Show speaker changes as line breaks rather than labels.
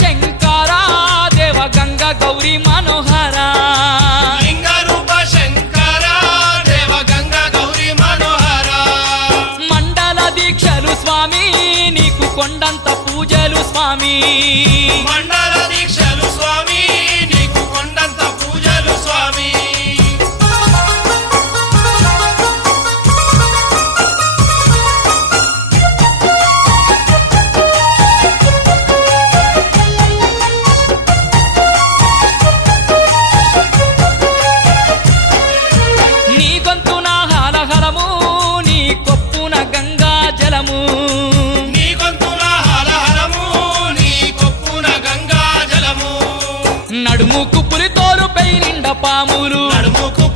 శంకర దేవ గంగ గౌరీ మనోహర.
లింగ రూప శంకర దేవ గంగ గౌరీ మనోహర.
మండల దీక్షలు స్వామి నీకు కొండంత పూజలు స్వామి.
మండల
నడుముకు పులితోరు పై నిండా పాములు. నడుముకు